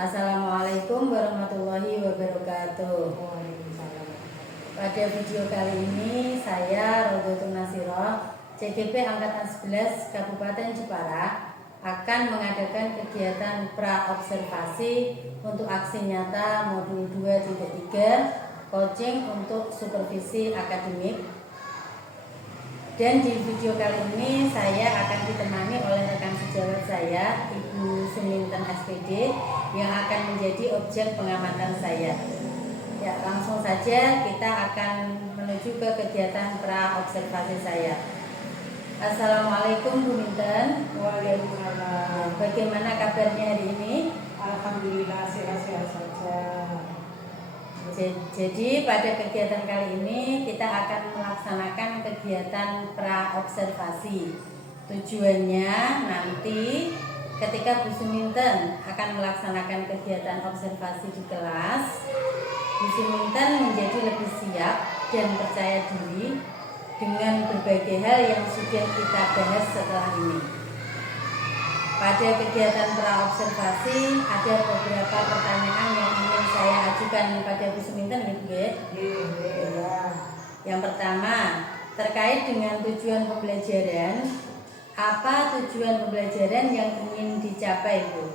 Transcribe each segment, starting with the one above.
Assalamualaikum warahmatullahi wabarakatuh. Pada video kali ini saya Rodotul Nasiroh CGP Angkatan 11 Kabupaten Jepara akan mengadakan kegiatan pra-observasi untuk aksi nyata modul 2.3 coaching untuk supervisi akademik. Dan di video kali ini saya akan ditemani oleh rekan sejawat saya, Ibu Suminten SPD, yang akan menjadi objek pengamatan saya. Ya, langsung saja kita akan menuju ke kegiatan pra-observasi saya. Assalamualaikum Bu Minten. Waalaikumsalam. Bagaimana kabarnya hari ini? Alhamdulillah sehat-sehat saja. Jadi pada kegiatan kali ini kita akan melaksanakan kegiatan pra-observasi. Tujuannya nanti ketika Bu Suminten akan melaksanakan kegiatan observasi di kelas, Bu Suminten menjadi lebih siap dan percaya diri dengan berbagai hal yang sudah kita bahas setelah ini. Pada kegiatan pra-observasi ada beberapa pertanyaan yang ingin saya ajukan pada Bu Suminten, ya. Yang pertama, terkait dengan tujuan pembelajaran, apa tujuan pembelajaran yang ingin dicapai, Bu?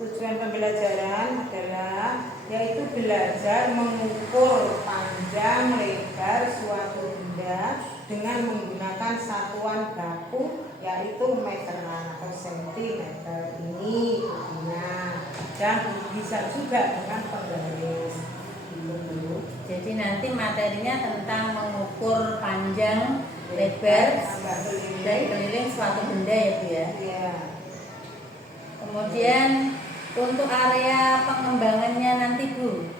Tujuan pembelajaran adalah yaitu belajar mengukur panjang lebar suatu benda dengan menggunakan satuan baku yaitu meteran atau sentimeter ini dan bisa juga dengan penggaris. Jadi nanti materinya tentang mengukur panjang lebar dan keliling suatu benda, ya Bu, ya. Iya. Kemudian untuk area pengembangannya nanti, Bu,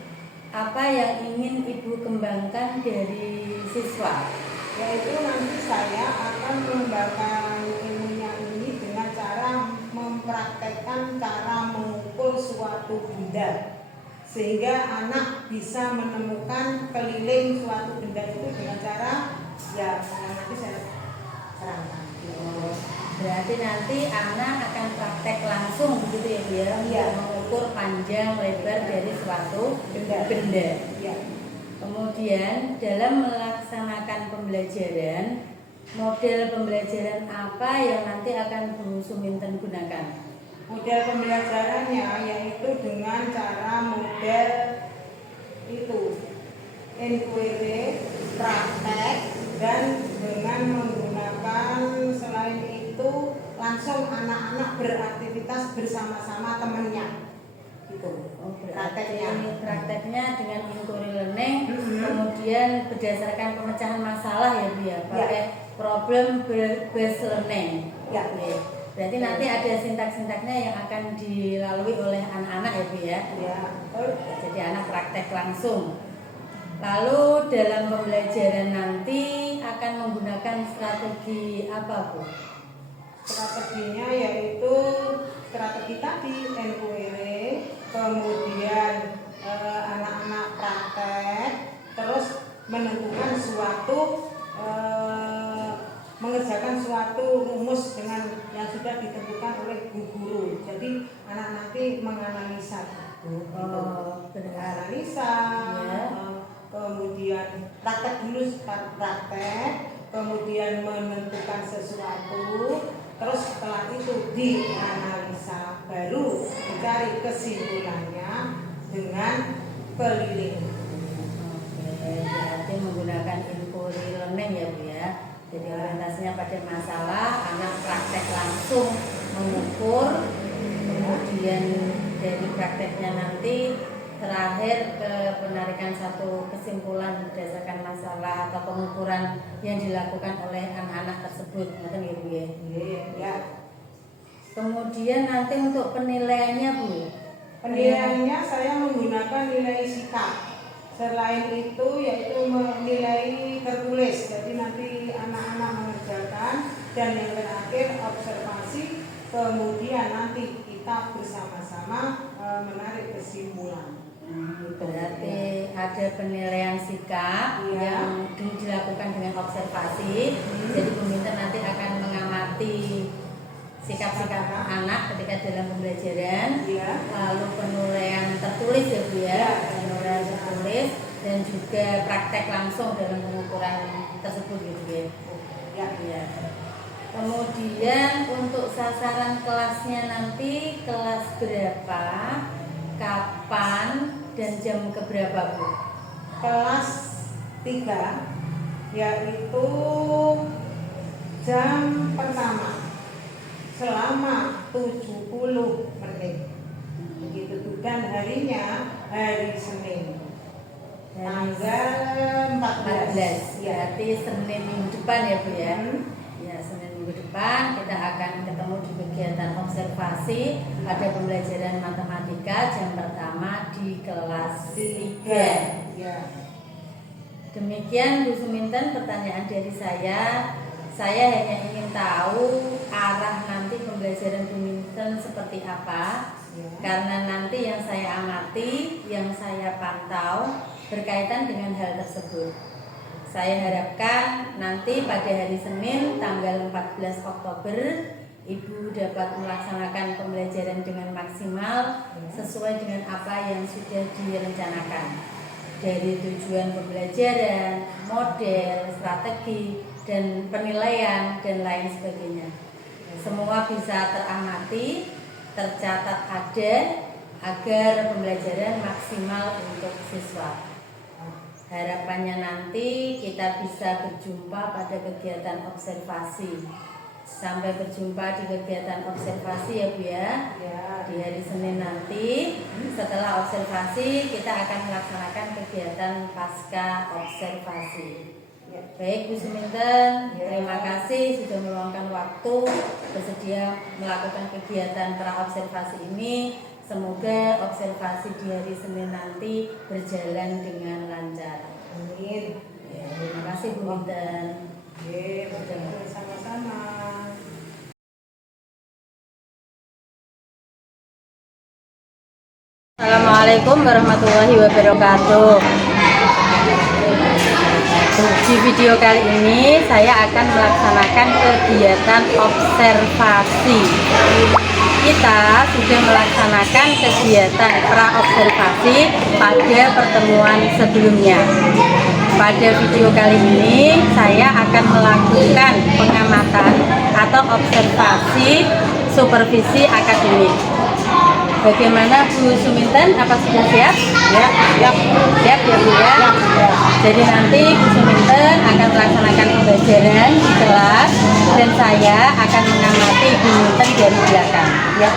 apa yang ingin Ibu kembangkan dari siswa? Yaitu nanti saya akan mengembangkan ilmunya ini dengan cara mempraktekkan cara mengukur suatu benda sehingga anak bisa menemukan keliling suatu benda itu dengan cara nanti saya terangkan. Berarti nanti anak akan praktek langsung begitu, ya Bu, ya? Iya. Mengukur panjang lebar dari suatu benda. Iya. Kemudian dalam melaksanakan pembelajaran, model pembelajaran apa yang nanti akan Bu Suminten gunakan? Model pembelajarannya yaitu dengan cara model itu inquiry, praktek, dan dengan menggunakan selain itu langsung anak-anak beraktivitas bersama-sama temannya. Gitu. Prakteknya dengan inquiry learning, kemudian berdasarkan pemecahan masalah, ya Bu, ya, pakai problem based learning. Ya. Berarti nanti ada sintak-sintaknya yang akan dilalui oleh anak-anak, ya Bu, ya. Ya. Jadi anak praktek langsung. Lalu dalam pembelajaran nanti akan menggunakan strategi apa, Bu? Strateginya yaitu strategi tadi inquiry, kemudian anak-anak praktek, terus menentukan mengerjakan suatu rumus dengan yang sudah ditentukan oleh guru. Jadi anak nanti menganalisa menganalisa, kemudian praktek dulu, praktek, kemudian menentukan sesuatu, terus setelah itu dianalisa, baru mencari kesimpulannya dengan keliling. Berarti menggunakan inquiry learning, ya Bu, ya. Jadi orientasinya pada masalah, anak praktek langsung mengukur, kemudian dari prakteknya nanti terakhir ke penarikan satu kesimpulan berdasarkan masalah atau pengukuran yang dilakukan oleh anak-anak tersebut, gitu, ya Bu, ya. Ya. Kemudian nanti untuk penilaiannya, Bu? Penilaiannya saya menggunakan nilai sikap. Selain itu yaitu menilai tertulis. Jadi nanti anak-anak mengerjakan dan yang terakhir observasi. Kemudian nanti kita bersama-sama menarik kesimpulan. Berarti ada penilaian sikap yang dilakukan dengan observasi. Jadi Bu Minten nanti akan mengamati sikap-sikap anak ketika dalam pembelajaran, Ya. lalu penilaian tertulis ya Bu ya, penilaian tertulis dan juga praktek langsung dalam pengukuran tersebut gitu ya. Ya. Ya. Kemudian untuk sasaran kelasnya nanti kelas berapa, kapan, dan jam keberapa Bu? Kelas 3 yaitu jam pertama selama 70 menit. Begitu juga harinya hari Senin. Tanggal 14. Ya. Berarti Senin minggu depan ya Bu ya. Hmm. Ya, Senin minggu depan kita akan ketemu di kegiatan observasi pada pembelajaran matematika jam pertama di kelas 3. Ya. Demikian Bu Suminten pertanyaan dari saya. Saya hanya ingin tahu arah nanti pembelajaran Bu Suminten seperti apa. Ya. Karena nanti yang saya amati, yang saya pantau berkaitan dengan hal tersebut. Saya harapkan nanti pada hari Senin tanggal 14 Oktober Ibu dapat melaksanakan pembelajaran dengan maksimal sesuai dengan apa yang sudah direncanakan. Dari tujuan pembelajaran, model, strategi, dan penilaian, dan lain sebagainya. Semua bisa teramati, tercatat ada, agar pembelajaran maksimal untuk siswa. Harapannya nanti kita bisa berjumpa pada kegiatan observasi. Sampai berjumpa di kegiatan observasi ya Bu ya. Ya. Di hari Senin nanti setelah observasi kita akan melaksanakan kegiatan pasca observasi. Ya. Baik Bu Suminten, Ya. terima kasih sudah meluangkan waktu bersedia melakukan kegiatan pra observasi ini. Semoga observasi di hari Senin nanti berjalan dengan lancar. Amin. Ya, terima kasih Bu Suminten. Oke, sama-sama. Assalamualaikum warahmatullahi wabarakatuh. Di video kali ini saya akan melaksanakan kegiatan observasi. Kita sudah melaksanakan kegiatan pra-observasi pada pertemuan sebelumnya. Pada video kali ini saya akan melakukan pengamatan atau observasi supervisi akademik. Bagaimana Bu Suminten? Apa sudah siap? Ya, siap. Siap ya Bu ya. Jadi nanti Bu Suminten akan melaksanakan pembelajaran di kelas dan saya akan mengamati Bu Suminten dari belakang. Ya.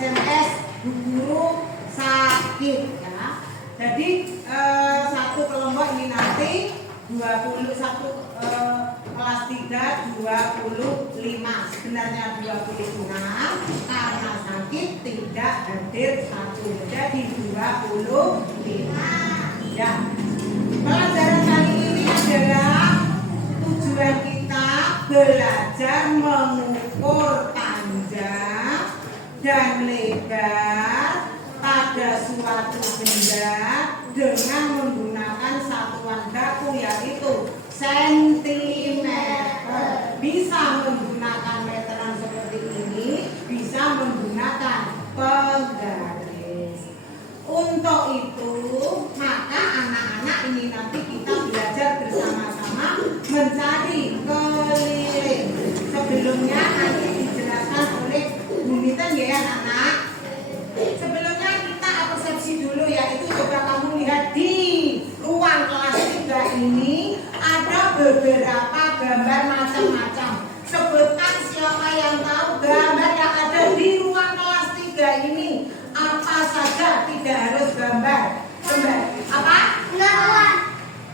SMS Bu Guru sakit ya. Jadi satu kelompok ini nanti 21 kelas 3 25, sebenarnya 26 karena sakit tidak hadir satu, jadi 25 ya. Pelajaran kali ini adalah tujuan kita belajar mengukur panjang dan lebar pada suatu benda dengan menggunakan satuan baku yaitu sentimeter. Bisa menggunakan meteran seperti ini, bisa menggunakan penggaris. Untuk itu, maka anak-anak ini nanti kita belajar bersama-sama mencari keliling. Sebelumnya nanti dijelaskan oleh Bu Miten ya anak-anak. Sebelumnya kita persepsi dulu yaitu coba kamu lihat di ruang kelas 3 ini ada beberapa gambar macam-macam. Sebutkan siapa yang tahu gambar yang ada di ruang kelas 3 ini. Apa saja, tidak harus gambar. Apa? Punakawan.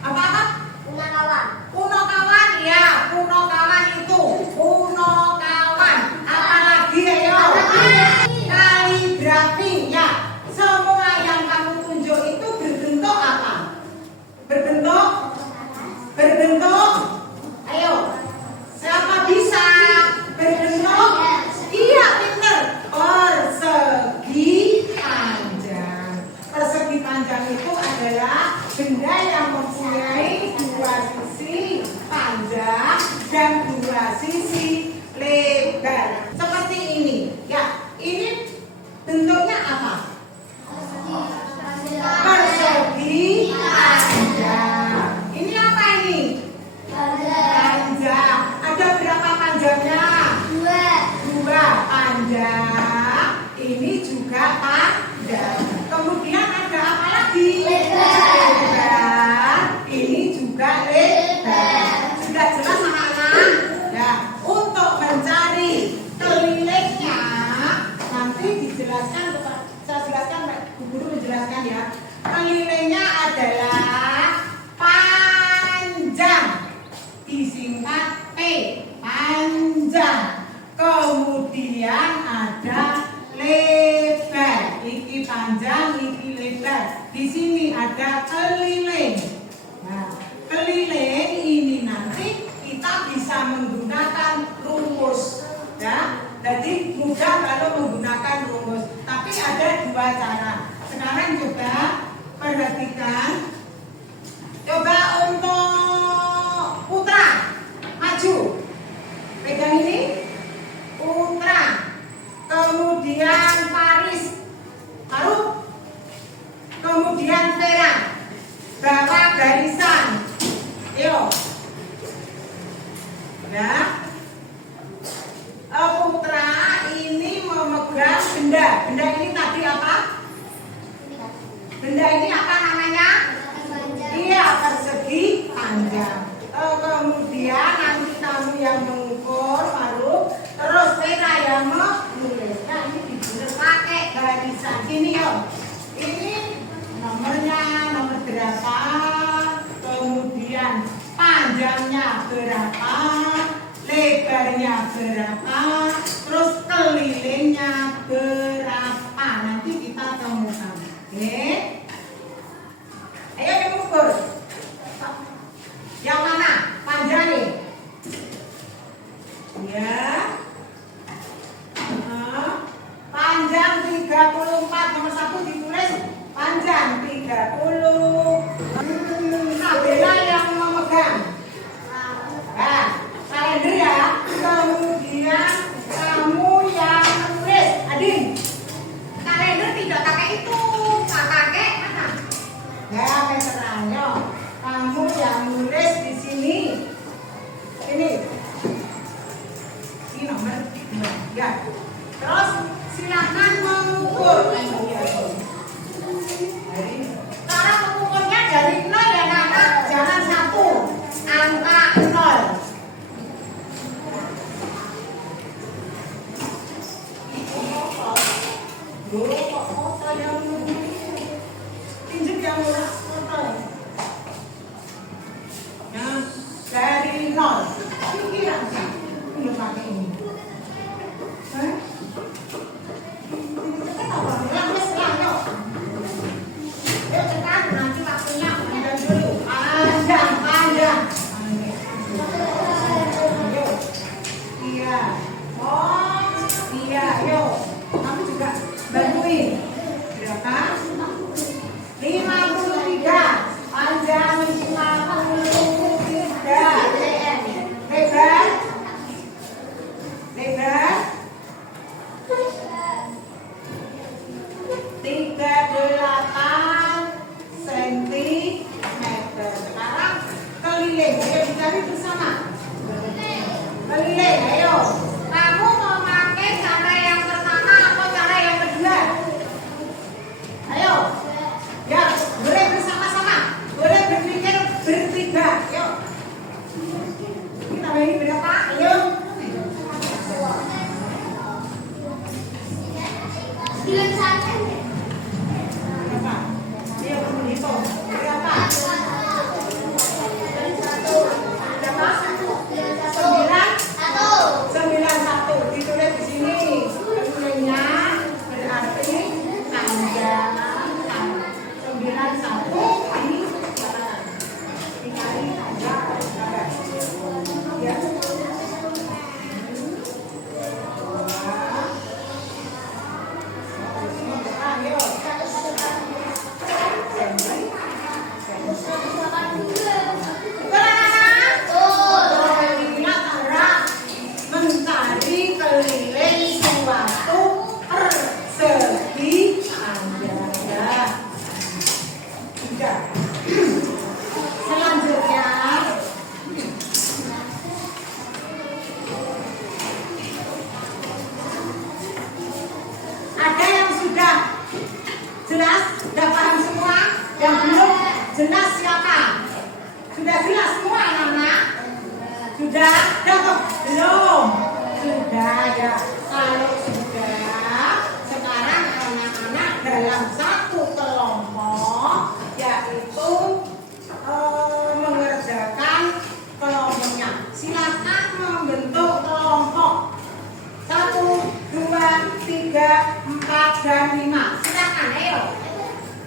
Apa? Punakawan. Punokawan ya, punokawan itu. Punokawan. Apalagi ayo? Kaligrafi ya. Semua yang kamu tunjuk itu berbentuk apa? Berbentuk? Ayo. Siapa bisa? Berbentuk? Iya, pinter. Persegi panjang. Persegi panjang itu adalah benda yang mempunyai dua sisi panjang dan dua sisi lebar. Seperti ini. Ya, ini bentuknya apa? Persegi panjang. Ini apa ini? Panjang. Ada berapa panjangnya? Dua panjang. Ini juga panjang. Kemudian ada apa lagi? Lebar. Ini juga lebar. Sudah jelas anak-anak? Ya. Untuk mencari kelilingnya nanti dijelaskan. Saya jelaskan, Bu Guru menjelaskan ya. Kelilingnya adalah panjang, disingkat P, panjang. Kemudian ada lebar, iki panjang, iki lebar. Di sini ada keliling. Nah, keliling ini nanti kita bisa menggunakan rumus, ya. Jadi mudah kalau menggunakan rumus. Tapi ada dua cara. Sekarang coba perhatikan. Coba untuk Putra maju. Pegang ini. Putra. Kemudian Paris. Taruh. Kemudian Vera. Bawa garisan. Ayo. Ya. Putra ini memegang benda. Benda ini tadi apa? Benda ini apa namanya? Iya, persegi panjang. Kemudian nanti kamu yang mengukur, Faruk. Terus Vera yang menulis. Nah, ini dibuat pakai garisan. Ini yuk. Ini nomornya, nomor berapa? Kemudian panjangnya berapa? Lebarnya berapa? Terus kelilingnya berapa? Nanti kita temukan. Oke? Ayo diukur. Yang mana? Panjang nih. Ya. Panjang 34. Nomor 1 ditulis panjang 30. Bella yang memegang. Nah, kalender ya. Kemudian kamu yang nulis. Adin. Kalender tidak pakai itu. Pakai mana? Ya, meterannya. Kamu yang nulis di sini. Ini. Ini nomor 2. Ya. Terus silakan mengukur. Cara mengukurnya dari 0 ya anak. Jangan 1. Angka 0. Guru kok saya Nah, dari nol. Pikiran sih. Belum pakai ini. Hah? Bantuin. Berapa? 53. Panjang 53. Lebar? Lebar? 38 cm. Sekarang keliling. Ayo dicari bersama. Keliling, ayo. Kamu mau pakai cara yang pertama atau cara yang kedua? Ayo. Ya, boleh bersama-sama. Boleh berpikir bertiga. Yuk. Ini tambahin berapa? Ayo. Berapa? Ayo kamu hitung. Berapa? Berapa? 91. Ditulis di sini. Kelilingnya berarti panjang 91 dikali panjang. Ya. Ayo. Mencari keliling suatu persegi panjangnya. Sudah. Selanjutnya ada yang sudah jelas, sudah paham semua, yang belum jelas siapa? Sudah jelas semua anak-anak? Sudah? Dapat? Belum? Sudah ya. Kalau sudah, sekarang anak-anak dalam satu kelompok, yaitu mengerjakan kelompoknya. Silakan membentuk kelompok 1, 2, 3, 4, dan 5. Silakan, ayo.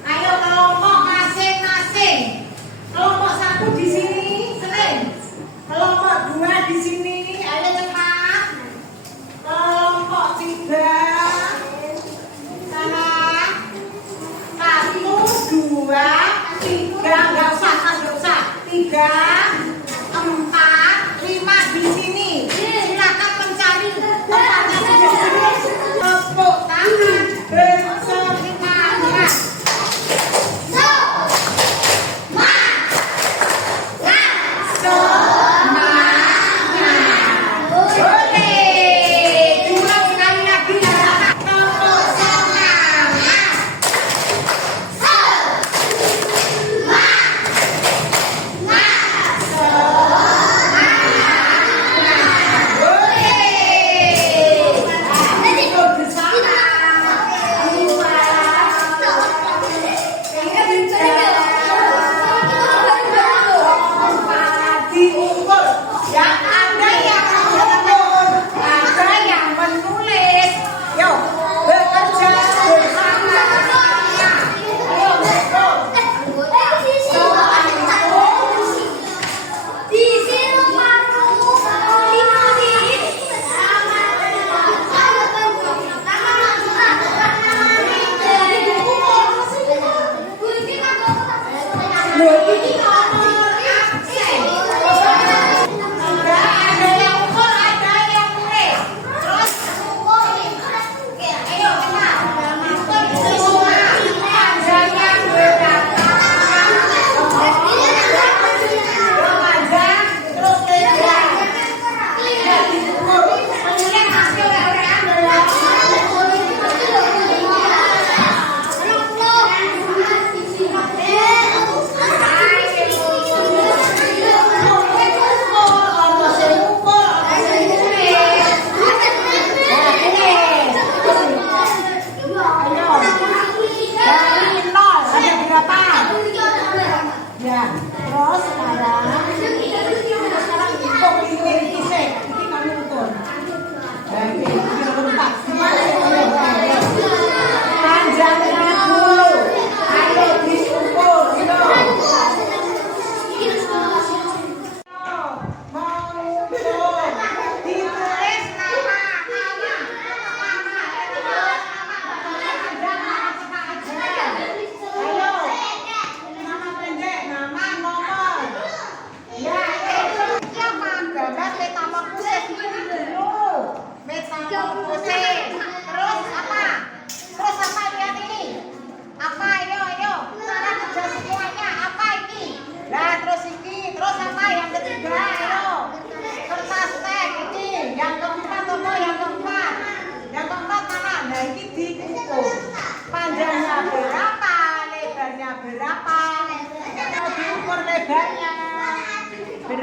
Ayo kelompok masing-masing. Kelompok 1 di sini, sering. Kelompok 2 di sini, ayo cepat. Kelompok 3, sana. 1, 2, 3, nggak usah, 3, 4, 5 di sini. Silakan mencari tempatnya sendiri. Tepuk tangan bersemangat.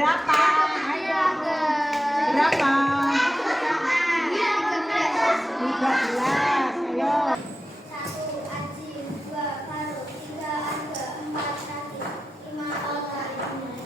Berapa? Ayo. Berapa? 13. Ayo. 1 Aji, 2 Faruk, 3 Angga, 4 Rati, 5 Olga, 5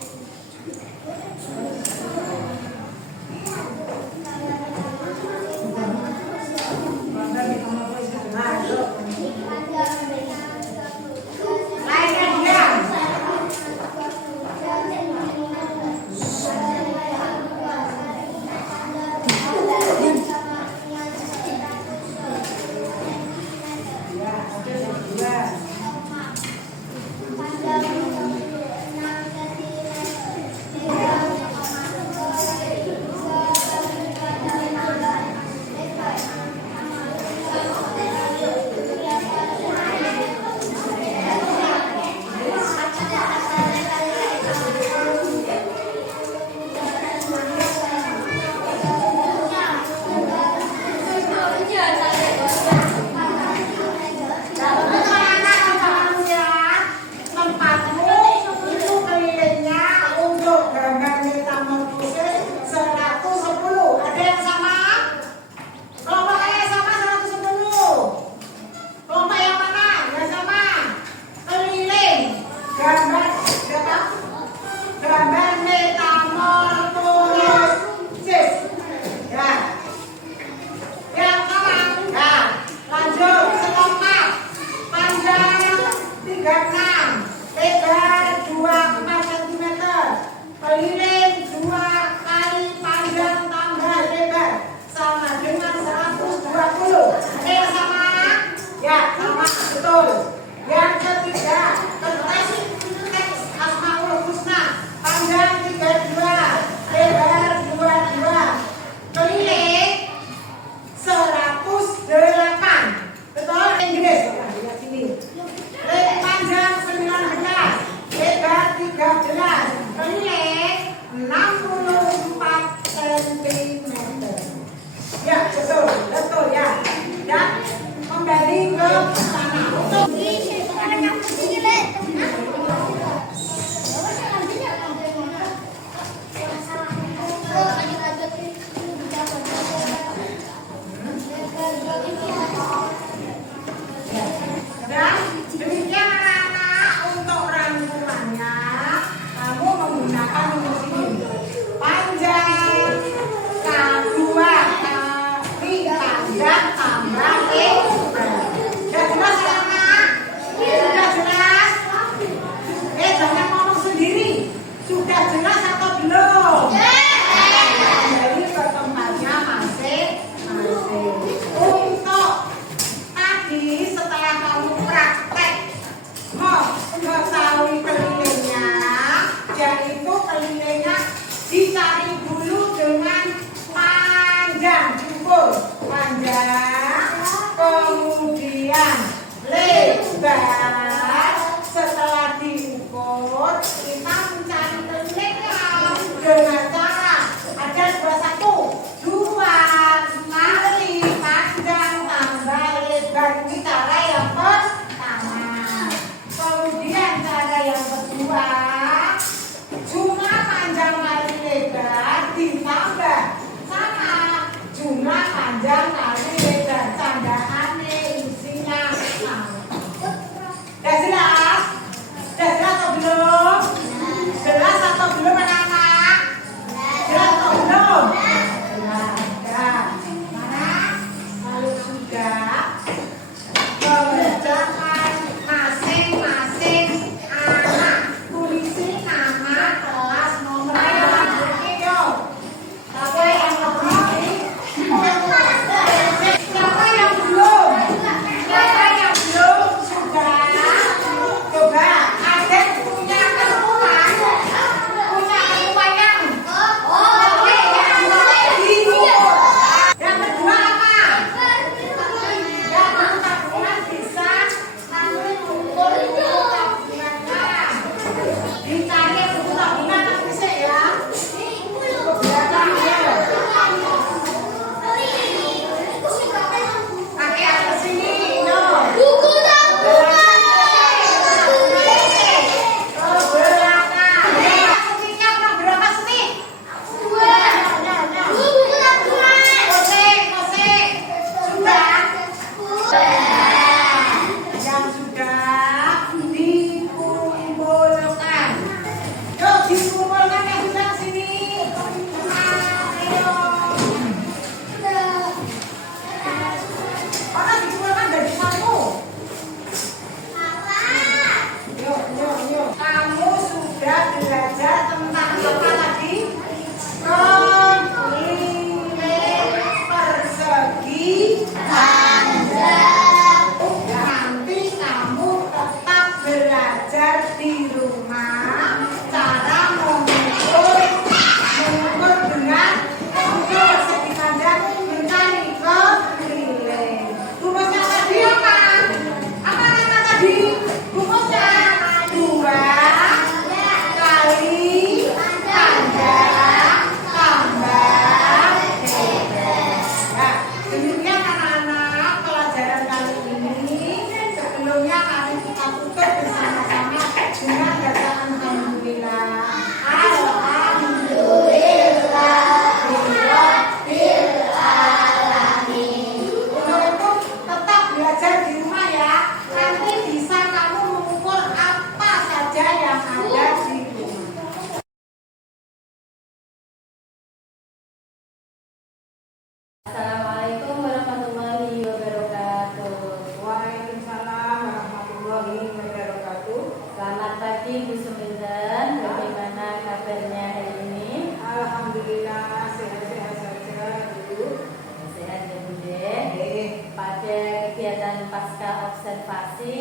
kegiatan pasca observasi,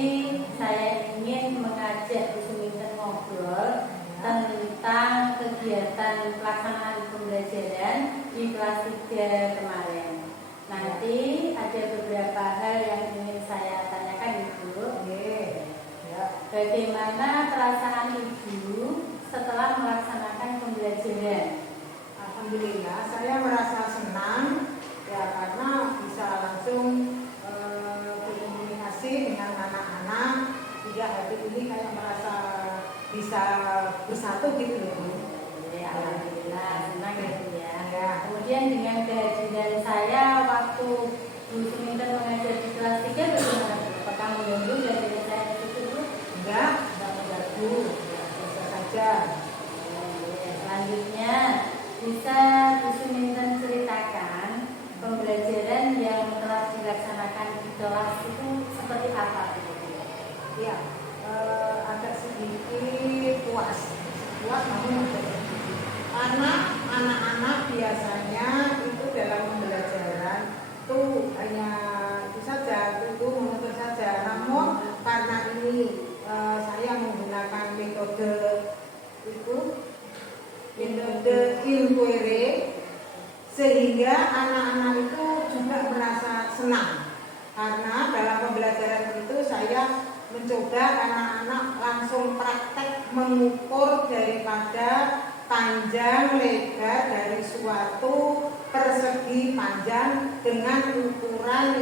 saya ingin mengajak Bu Suminten ngobrol tentang kegiatan pelaksanaan pembelajaran di kelas 3 kemarin. Nanti ada beberapa hal yang ingin saya tanyakan Ibu. Ya. Bagaimana perasaan Ibu setelah melaksanakan pembelajaran? Alhamdulillah, saya merasa senang ya karena bisa langsung berkomunikasi dengan anak-anak. Tidak hari ini kayak merasa bisa bersatu gitu loh. Ya, alhamdulillah senang ya Bu ya. Ya. Kemudian dengan kehadiran saya waktu Bu Suminten mengajar di kelas 3 bagaimana? Apakah mengganggu kehadiran saya di situ Bu? Enggak mengganggu, ya, biasa saja. Selanjutnya bisa Bu Suminten ceritakan pembelajaran yang telah dilaksanakan di kelas itu seperti apa? Ya, agak sedikit puas namun agak sedikit. Karena anak-anak biasanya itu dalam pembelajaran itu hanya itu saja, itu menuntut saja. Namun karena ini saya menggunakan metode inquiry, sehingga anak-anak itu juga merasa senang. Karena dalam pembelajaran itu saya mencoba anak-anak langsung praktek mengukur daripada panjang lebar dari suatu persegi panjang dengan ukuran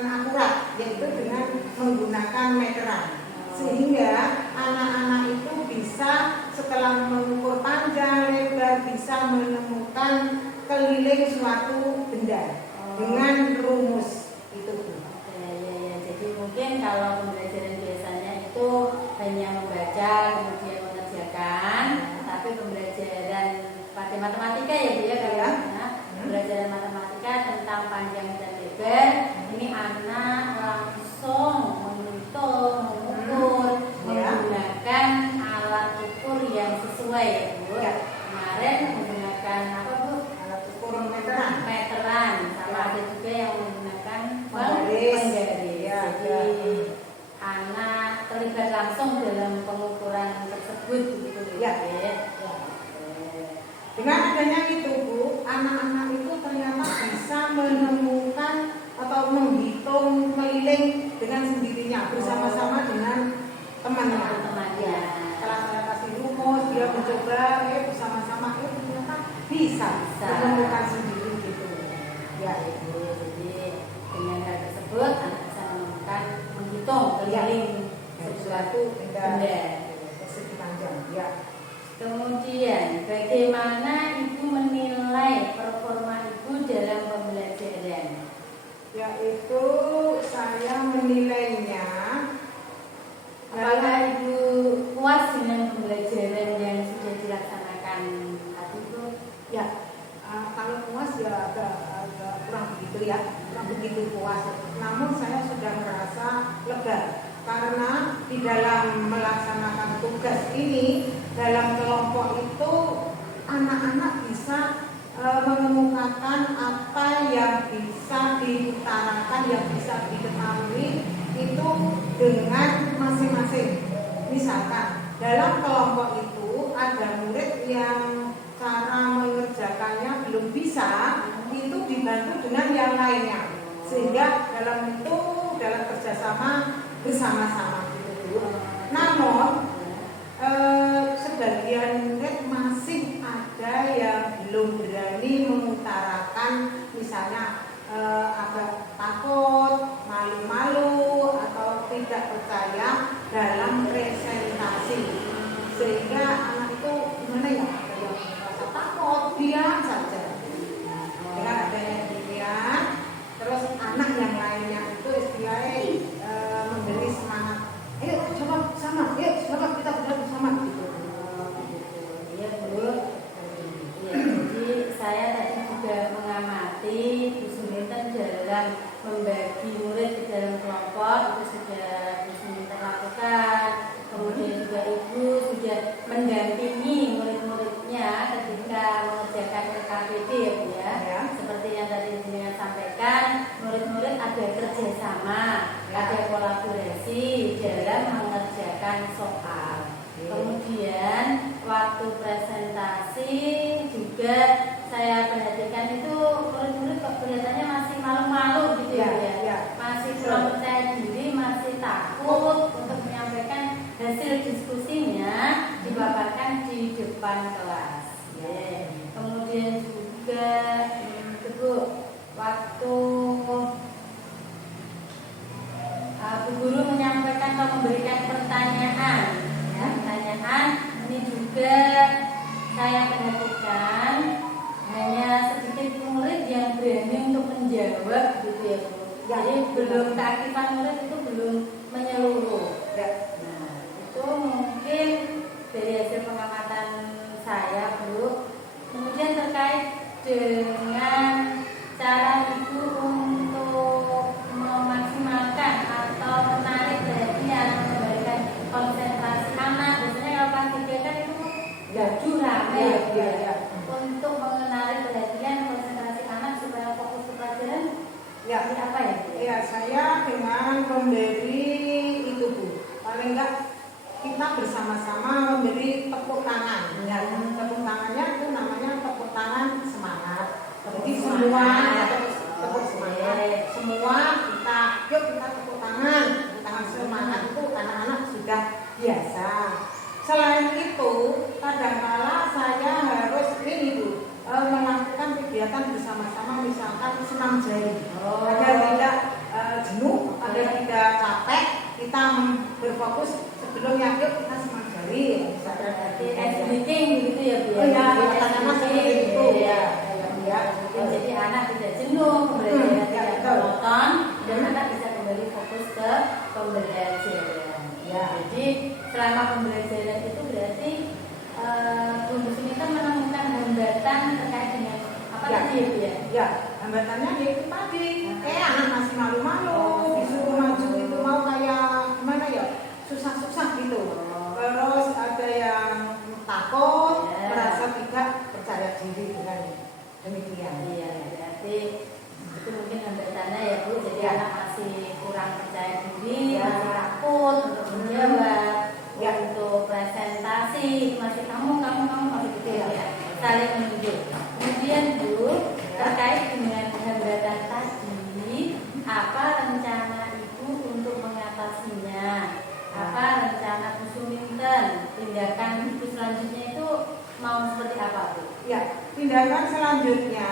akurat, yaitu dengan menggunakan meteran. Sehingga anak-anak itu bisa setelah mengukur panjang lebar bisa menemukan keliling suatu benda dengan rumus itu. Jadi mungkin kalau pembelajaran biasanya itu hanya membaca kemudian mengerjakan, tapi pembelajaran pada matematika ya Bu ya, karena pembelajaran matematika tentang panjang dan lebar, ini anak langsung menghitung, mengukur, menggunakan alat ukur yang sesuai ya Bu. Kemarin menggunakan apa Bu? Alat ukur meteran, sama ada juga yang menggunakan penggaris. Jadi anak terlibat langsung dalam pengukuran tersebut gitu ya. Dengan adanya itu Bu, anak-anak itu ternyata bisa menemukan atau menghitung keliling dengan sendirinya bersama-sama dengan teman-temannya. Setelah saya kasih rumus, dia mencoba, bersama-sama, ternyata bisa menemukan sendiri gitu. Ya, Ibu. Jadi dengan hal tersebut anak bisa menemukan menghitung keliling sesuatu benda persegi panjang. Ya. Kemudian bagaimana Ibu menilai performa Ibu dalam pembelajaran? Yaitu saya menilainya, apakah Ibu puas dengan pembelajaran yang sudah dilaksanakan tadi Bu? Ya, kalau puas ya agak kurang begitu ya, kurang begitu puas. Namun saya sudah merasa lega karena di dalam melaksanakan tugas ini dalam kelompok itu anak-anak bisa mengemukakan apa yang bisa diutarakan, yang bisa diketahui itu dengan masing-masing. Misalkan dalam kelompok itu ada murid yang cara mengerjakannya belum bisa, itu dibantu dengan yang lainnya, sehingga dalam kerjasama bersama-sama gitu. Namun sebagian murid masih ada yang belum berani mengutarakan, misalnya agak takut, malu-malu atau tidak percaya dalam presentasi, sehingga anak itu gimana ya, ada yang merasa takut, diam saja. Dengan adanya demikian, terus anak yang lainnya itu istilahnya memberi semangat, ayo jawab sama, ayo jawab, kita jawab bersama gitu. Iya Bu. Ya, jadi saya tadi juga mengamati Bu Suminten dalam membagi murid ke dalam kelompok itu sudah Bu Suminten lakukan. Kemudian juga Ibu sudah mendampingi murid-muridnya ketika mengerjakan LKPD ya Bu ya. Seperti yang tadi Ibu sampaikan, murid-murid ada kerjasama, ada kolaborasi dalam mengerjakan soal. Kemudian waktu presentasi juga saya perhatikan itu murid-murid kok kelihatannya masih malu-malu gitu ya, masih kurang percaya diri, masih takut untuk menyampaikan hasil diskusinya dipaparkan di depan kelas. Kemudian juga Bu, waktu Bu Guru menyampaikan atau memberikan pertanyaan, ini juga saya perhatikan hanya sedikit murid yang berani untuk menjawab gitu ya Bu. Jadi belum keaktifan murid itu belum menyeluruh. Nah, itu mungkin dari hasil pengamatan saya Bu. Kemudian terkait dengan cara Ibu untuk memaksimalkan atau menarik perhatian, memberikan konsentrasi anak. Biasanya kalau kelas 3 kan itu gaduh rame ya. Untuk menarik perhatian, konsentrasi anak supaya fokus ke pelajaran. Ini apa ya? Ya, saya dengan memberi itu Bu. Paling enggak kita bersama-sama memberi tepuk tangan. Tepuk tangannya itu namanya tepuk tangan semangat. Jadi semua tepuk semangat. Semua yuk kita tepuk tangan semangat itu anak-anak sudah biasa. Selain itu, kadang-kala saya harus melakukan kegiatan bersama-sama, misalkan senam jari, agar tidak jenuh, agar tidak capek, kita berfokus sebelumnya yuk kita senam jari, misalkan ice breathing gitu ya Bu. Katakanlah seperti itu ya. Jadi anak tidak jenuh, kemudian tidak monoton, dan anak bisa kembali fokus ke pembelajaran. Jadi selama pembelajaran itu berarti Bu Sunita menemukan hambatan terkait dengan apa tadi ya Bu ya? Ya, hambatannya yaitu tadi, anak masih malu-malu, disuruh maju itu mau kayak gimana ya, susah-susah gitu. Terus ada yang takut, merasa tidak percaya diri dengan demikian. Iya, berarti itu mungkin hambatannya ya Bu. Jadi anak masih kurang percaya diri, masih takut untuk menjawab, untuk presentasi, masih kamu masih gitu ya. Saling menunjuk. Kemudian Bu, terkait dengan hambatan tadi, apa rencana Ibu untuk mengatasinya? Apa rencana Bu Suminten? Tindakan Ibu selanjutnya itu mau seperti apa Bu? Ya, tindakan selanjutnya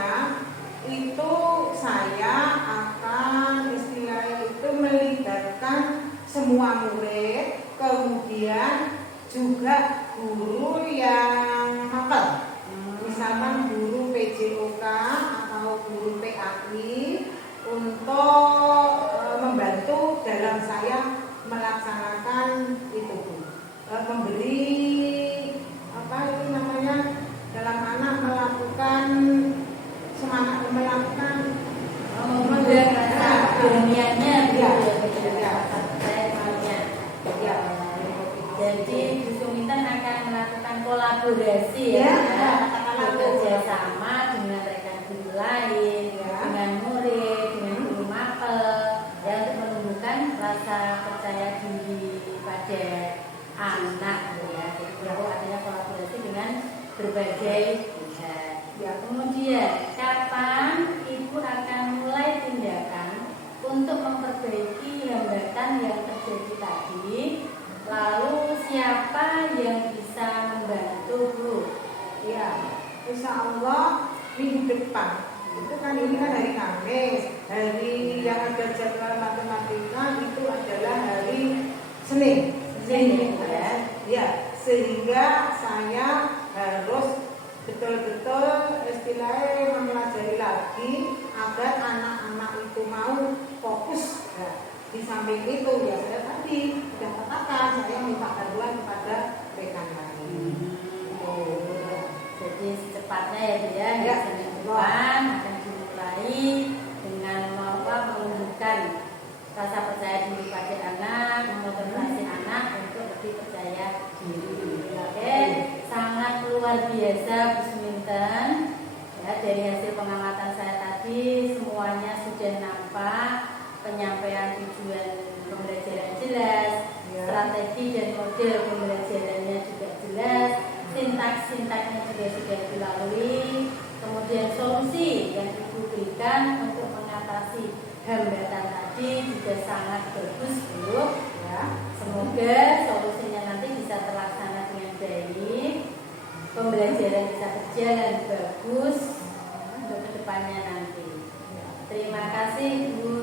itu saya akan istilahnya itu melibatkan semua murid, kemudian juga guru yang makel. Misalkan guru PJOK atau guru PAI untuk membantu dalam saya melaksanakan itu Bu. Memberi apa itu namanya dalam anak melakukan semangat melakukan rasa keberaniannya jadi Bu Suminten akan melakukan kolaborasi bekerja sama dengan rekan guru lain, dengan murid, dengan guru mapel, untuk menumbuhkan rasa percaya diri pada anak ya. Jadi perlu adanya kolaborasi dengan berbagai pihak. Kemudian kapan Ibu akan mulai tindakan untuk memperbaiki hambatan yang terjadi tadi? Lalu siapa yang bisa membantu Bu? Ya, insya Allah minggu depan. Itu kan ini kan hari Kamis, hari yang ada jadwal matematika itu adalah hari Senin ya. Sehingga saya harus betul-betul istilahnya mempelajari lagi agar anak-anak itu mau fokus. Di samping itu ya saya tadi sudah katakan saya minta bantuan kepada rekan lain. Jadi secepatnya ya Bu ya, Senin depan akan dimulai dengan menumbuhkan rasa percaya diri pada anak, memotivasi anak untuk lebih percaya diri. Sangat luar biasa Bu Suminten. Ya, dari hasil pengamatan saya tadi semuanya sudah nampak penyampaian tujuan pembelajaran jelas, Ya. strategi dan model pembelajarannya juga jelas, sintaknya juga sudah dilalui, kemudian solusi yang Ibu berikan untuk mengatasi hambatan tadi juga sangat bagus, Bu. Ya, semoga solusinya nanti bisa terlaksana dengan baik, pembelajaran bisa berjalan bagus untuk kedepannya nanti. Terima kasih, Bu.